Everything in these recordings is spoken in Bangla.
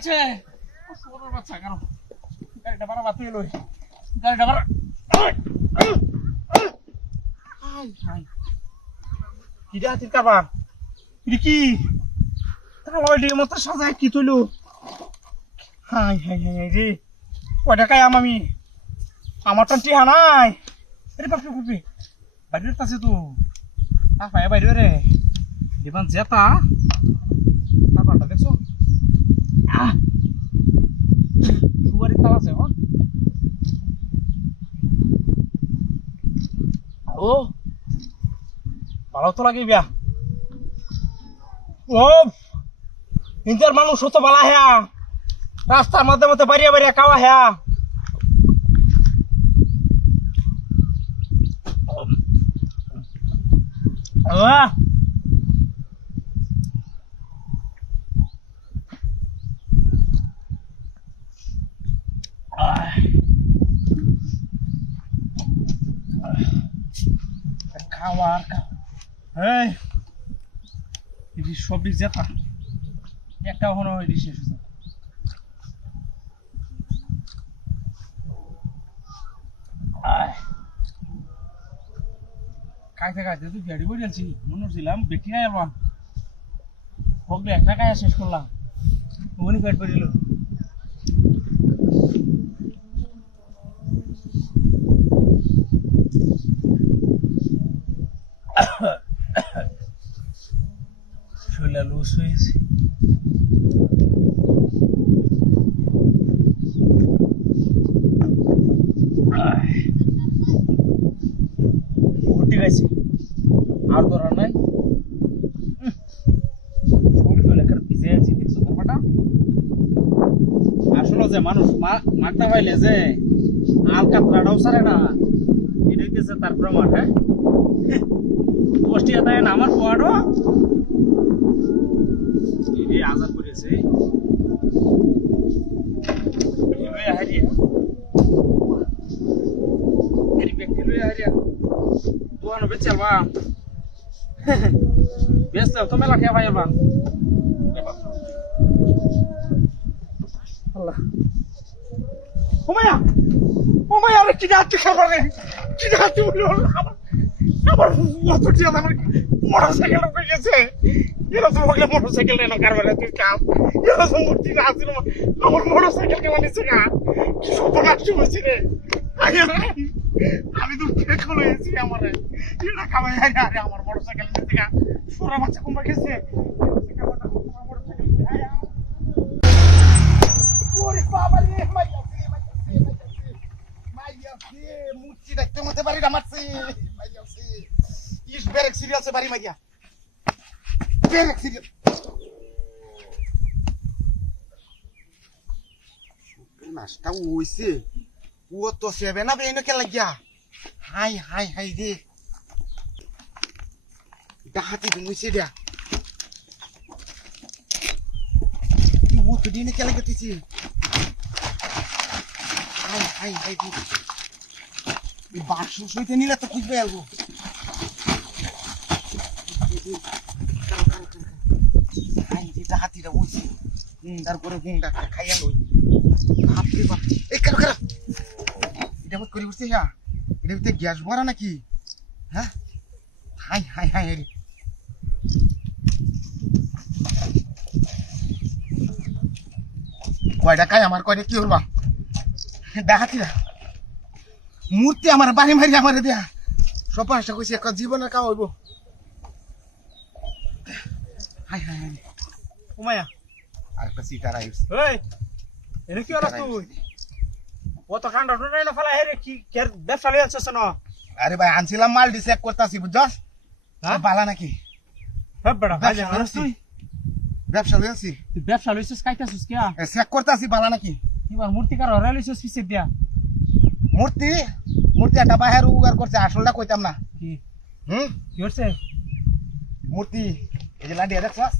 আছে সোনার বাচ্চা কেন গাড়িটা বাড়া বাতি লই গাড়িটা বাড়া হাই হাই কিডা হাতির কাবা কি কালো এর মতো সাজায় কি তুইলো হাই হাই হাই রে কয়টা কায়াম আমি আমার তো টিহা নাই আরে বাপ রে বাপ বাইরের কাছে তো পায় বাইরে রে দিবান জেতা তারপরটা দেখছো সুয়ারি তাল আছে হন ও ভালো তো লাগে বিয়া ও ইন্টার মানুষ হতো বালা হ্যা রাস্তার মধ্যে মধ্যে বাড়িয়া বাড়িয়া খাওয়া হ্যা খাওয়ার এই সব দিক যেতা একটা হনো এটি শেষ হয়েছে খাইতে খাইতে তুই গাড়ি করে আনছি মনে হচ্ছিলাম বেটি নাই আলবাম হোক একটা খাইয়া শেষ করলাম উনি পেট পড়িল শরীরটা লুজ হয়েছে ঠিক আছে আর ধরা নাই আসলে যে মানুষ মাগনা পাইলে যে আল কাতরাটাও সারে না এটা হইতেছে তার প্রমাণ হ্যাঁ দোষটি এত না আমার পোয়ারও আজাদ করেছে দোয়ানো বেচাল বা বেচতে তো মেলা খেয়ে ভাই বা আল্লাহ ওমায়া ওমায়া আরে কি যাচ্ছে খাবারে কি যাচ্ছে বলে আমার মোটরটি আমার মোটরসাইকেল উঠে গেছে এরকম হলে মোটরসাইকেল এনে কারবারে তুই কাম এরকম মূর্তি আছে আমার মোটরসাইকেল কেমন নিচ্ছে না কি সর্বনাশ হয়েছে রে আমি তো ফেকল হয়েছি আমার এটা খাবাই আরে আমার মোটরসাইকেল নিচ্ছে না সোরা বাচ্চা কুম্বা গেছে ওরে বাবা রে মাইয়া মুচি দেখতে মতে পারি রামাচ্ছি মাইয়া ইস বেরেক সিরিয়াল সে বাড়ি মাইয়া বেরেক সিরিয়াল নাস্তা হইছে ও তো সেবে না বেইনো কে লাগিয়া হাই হাই হাই রে ডাহাতি ঘুমিছে দিয়া ও তো দিনে কে লাগাতেছি হাই হাই হাই রে এই বাসু সইতে নিলে তো ঠিক হয়ে আসবো হাতিটা বলছি তারপরে হুংটা খাইয়া লই বাপরে বাপ এই কেন খারাপ এটা মত করে উঠছে হ্যাঁ এটা ভিতরে গ্যাস ভরা নাকি হ্যাঁ হাই হাই হাই রে কয়টা খাই আমার কয়টা কি হলবা ডাকাতিরা মূর্তি আমার বাড়ি মারি আমার দেয়া সব আশা করছি একটা জীবনের কাম হইব হাই হাই হাই ওমায়া আরেকটা সিটার আইছে এই এনে কি হলো তুই ও তো কান্ড নাই না ফলা হেরে কি কের ব্যবসা লই আছস না আরে ভাই আনছিলাম মাল ডিসেক করতাছি বুঝছস হ্যাঁ বালা নাকি সব বড় বাজে মানুষ তুই ব্যবসা লই আছি তুই ব্যবসা লইছস কাইতাছস কি চেক করতাছি বালা নাকি এবার মূর্তি কার হরা লইছস পিছে দিয়া মূর্তি মূর্তি একটা বাহির উগার করছে আসলটা কইতাম না কি কি হচ্ছে মূর্তি এই যে লাডি দেখছস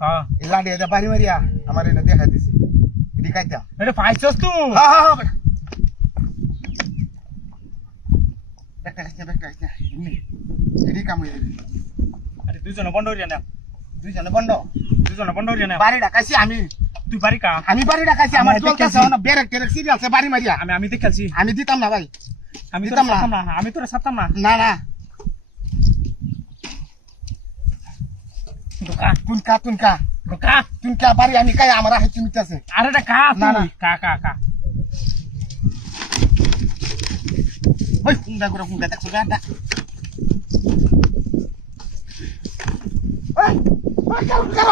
হ্যাঁ এই লাডি এটা বাড়ি মারিয়া আমার এটা দেখা দিছে এডি কাইতাম এটা পাইছস তুই হ্যাঁ হ্যাঁ হ্যাঁ একটা এডি কাম হইছে আরে দুইজন বন্ধ হইয়া না দুইজন বন্ধ হইয়া না বাড়ি ঢাকাইছি আমি তুই বাড়ি কা আমি বাড়ি রাখাইছি আমার চলতেছে না বেরেক টেরেক সিরি আছে বাড়ি মারিয়া আমি দেখালছি আমি দিতাম না ভাই আমি দিতাম না আমি তোরা ছাড়তাম না না না ঢোকা তুনকা বাড়ি আমি কাই আমার হাইতে মিটাছে আরে এটা কা না না কা ওই কুন্ডা দেখছো গাডা ওই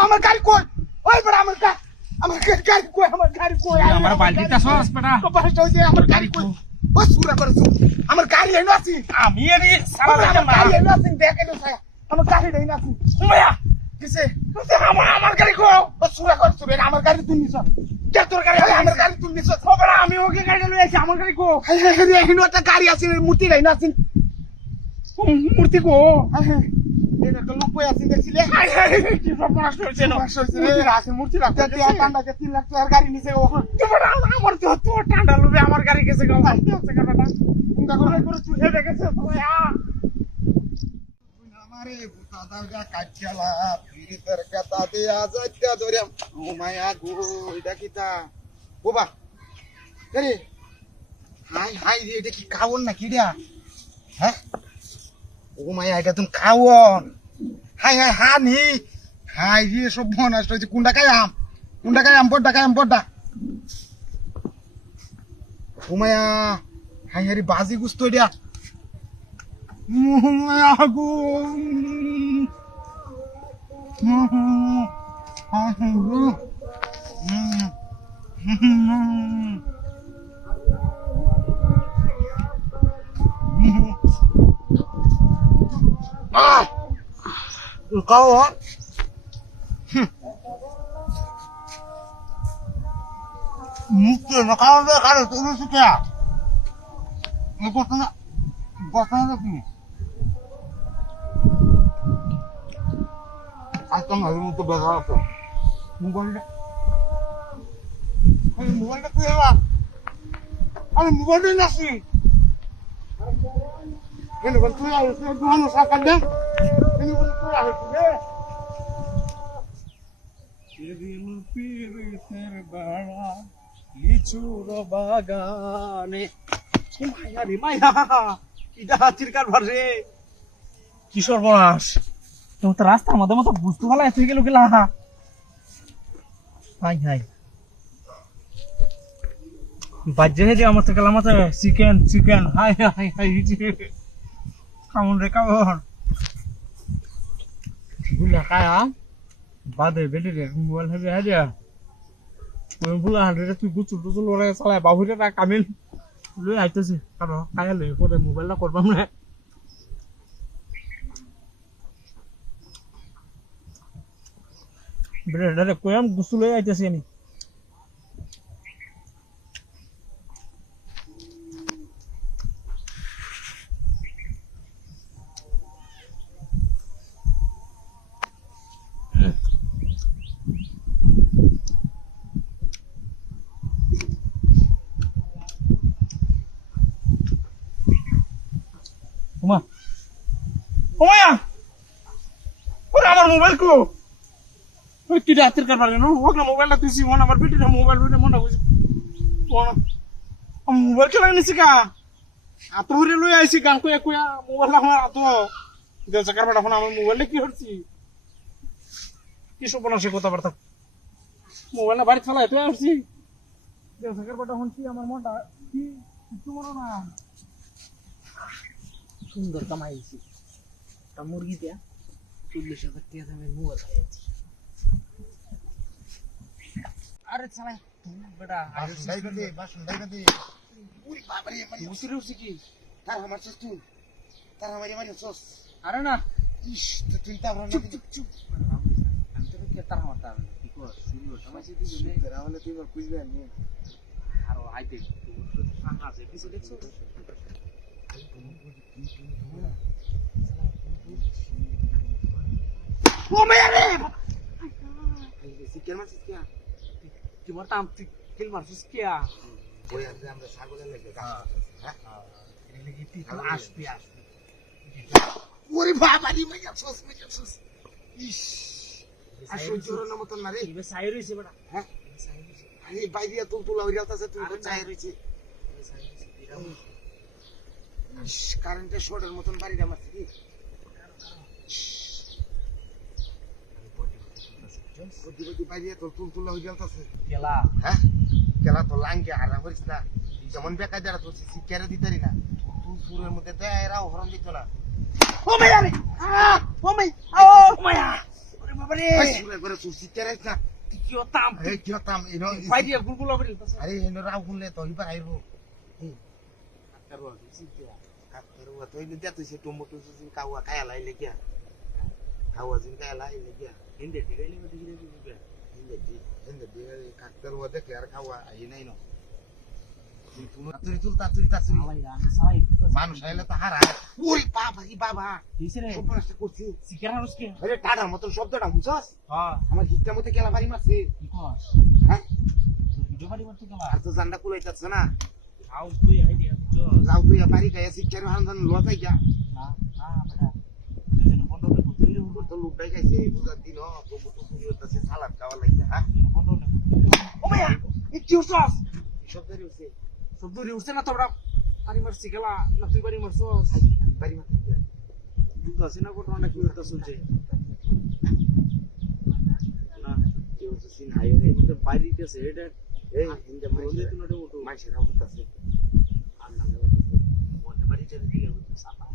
আমার গাড়ি কই ওই বড় আমার গাড়ি কই আমার বালতিটা সস বেটা কপাস হইছে আমার গাড়ি কই ও সুরা করছ আমার গাড়ি এনে আছে আমি এরি সারা আমার গাড়ি এনে আছে দেখে না আমার গাড়ি এনে আছে মায়া কিসে আমার গাড়ি কো ও সুরা করছ রে আমার গাড়ি তুই নিছ কে তোর গাড়ি আমার গাড়ি তুই নিছ ও বেটা আমি ওকে গাড়ি লই আইছি আমার গাড়ি কো এনে একটা গাড়ি আছে মূর্তি নাই না আছে মূর্তি কো এটা তো লোক বই আছে দেখছিলে কি সর্বনাশ হইছে না আছে মূর্তি রাখতে টান্ডাকে 3 লাখ টাকার গাড়ি নিছে ও তোমরা আমার তো ঠান্ডা লবে আমার গাড়ি গেছে গো কুন্ডা করে তুই হেডে গেছে আমারে দাদা কাটিয়ালা ফিরিতের কথা দিয়া যাইতা ধরিয়াম ও মায়া গো এটা কিতা বাবা আরে হাই রে এটা কি খাওন না কি দিয়া হ্যাঁ ও মায়া এটা তুমি খাওন হাই হানি হাই রে সব নষ্ট হইছে কোনটা কায়াম বড়টা ও মায়া হাই রে বাজি গুস্ত দিয়া Aku kau mungkin kalau dia kalau itu suka gosong lagi Atau nggak mau coba apa? Mobilnya keluar. Mobilnya nasi. Ini betul ya, saya tuhan usahakan deh. Ini betul ya, কিশোর বনাস তো রাস্তার মধ্যে মতো বুঝতে ভালো এসে গেল গেলা হাই বাজে যে আমার থেকে আমাতে চিকেন হাই কামন রে কামন বুলা কায়া বাদে বেলি রে মোবাইল হবে হাজিয়া ওই বুলা হালে তুই গুচু লড়াই চালায় বাবুটা কামিল লই আইতেছে কারণ কায়া লই পরে মোবাইলটা করবাম না বেটা কয়াম গুছু লই আইতেছি আমি ওমায়া ওরে আমার মোবাইল কো ওই তুই রাতের কারবার কেন ওকে মোবাইলটা তুই মন আমার বেটিটা মোবাইল মনটা বুঝি মোবাইল খেলা নিছি কা আত হরে লই আইছি গান কয়া মোবাইল আমার আত দেশ কারবার এখন আমার মোবাইলটা কি হচ্ছে কি সব বলা সে কথাবার্তা মোবাইলটা বাড়ি ফেলাই তুই আসছি দেশ কারবারটা শুনছি আমার মনটা কি কিছু মনে না সুন্দর কামাইছি তা মুরগি দিয়া 40,000 টাকা দামের মোবাইল খাইছি আরে চালাই বেটা বাসন দাইবে উই বাবারে মানে বুঝছিস কি তার আমার সস তুই তার আমার মানে সস আরে না ইস তুই তা আমরা চুপ আমি তো কি তার মারতা কি কর শুরু সমাজে দিলে তারা হলে তুই বুঝবে না আর আইতে ফাঁকা আছে কিছু দেখছো ও মেরে সিকেল মারছিস কি কি মারতাম তুই কিল মারছিস কি ওই আমরা ছাগলের লেগে হ্যাঁ এই লেগে তুই আসবি ওরে বাবা রে মাইয়া সস ইস আসলে জোরানোর মতন না রে এবে সাই রইছে বেটা হ্যাঁ আরে বাইরে তুলতুলা হইয়া আছে তুই তো চাই রইছে কারেন্টের শর্টের মতন বাড়িটা মারছে কি বাইরে তো তুলতুলা হইয়া আছে কেলা হ্যাঁ কেলা তো লাঙ্গে হারা করিস না যেমন বেকায়দারা তো শিক্ষারে দিতারি না তুল সুরের মধ্যে দেয় এরাও হরণ দিত না ও মাইয়া রে ও মাই ও মাইয়া ওরে বাবা রে সুরের করে তুই শিক্ষারে না কি হতাম এই কি হতাম এনো বাইরে গুলগুলা করে দিতেছে আরে এনো রাও গুনলে তো ইবার আইরো কারো সিজিয়া কারুয়া তো ইনে তুই সে টমেটো সুসিন কাওয়া খায়া লাইলে কিয়া খাওয়া জিন খায়া লাইলে কিয়া হিন্দে দিগাইলে মধ্যে দিলে দিবে হিন্দে দি কাকতারুয়া দেখলে আর খাওয়া আই নাই নো তাতুরি মাইয়া আমি সাই মানুষ আইলে তো হারা ওই বাবা ই বাবা কিসরে সপনাশটা করছি সিকারা রসকে আরে টাটার মতন শব্দটা বুঝছস হ্যাঁ আমার হিটটার মধ্যে কেলা বাড়ি মারছে কি কস হ্যাঁ ভিডিও বাড়ি করতে গেলা আর তো জান্ডা কুলাইতাছে না হাউ তুই আইডিয়া তো যাও তুই বাড়ি গায়ে শিক্ষার হান লতাই গা না না বেটা দুজন বন্ধ করে তুই রে তো লুটাই গাইছে বুঝার দিন তো মুটো পুরি হতাছে সালাদ খাওয়া লাগা হ্যাঁ বন্ধ করে ও মাইয়া কি উঠছস শব্দরি হইছে শব্দ রে উঠছে না তো বড় পানি মারছি গেলা না তুই বাড়ি মারছস বাড়ি মারতে বুঝতাছি না ঘটনা কি হইতা শুনছে না কেউ তো সিন হাইরে মধ্যে বাইরে গেছে এটা এই হিন্দে বন্ধে মাইছে তো নটে উঠো মাইছে রাউতাছে আল্লাহ মধ্যে বাড়ি চলে দিকে হইতো সাপা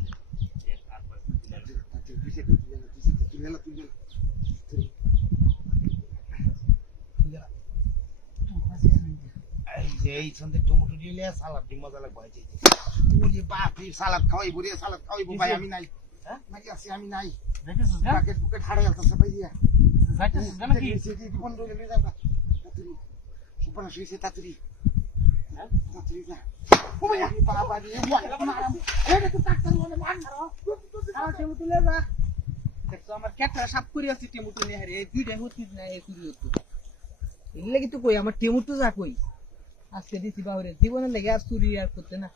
তাতে বিছে তুই না এই যে এই সন্ধে টমেটো দিলে সালাদ দি মজা লাগবে এই যে ওরে বাপ রে সালাদ খাওয়াই বুড়ি সালাদ খাওয়াইবো ভাই আমি নাই হ্যাঁ মাই আছে আমি নাই যাইতেছিস গা বুকে বুকে ঠাড়া যাচ্ছে ভাই দিয়া যাইতেছিস গা নাকি সেটি কোন দলে নিয়ে যাবা তাতুরি সুপনা শুইছে তাতুরি হ্যাঁ তাতুরি যা ও ভাই বাবা রে মারাম এই তো ডাক্তার বলে মান ধরো আর টেমু তুলে যা দেখছো আমার কেটরা সাপ করি আছে টেমু তুলে হারে এই দুইটাই হতিস না এই চুরি হতো এর লাগি তো কই আমার টেমু তো যা কই আজকে দিছি বাহরে জীবনের লেগে আর চুরি আর করতে না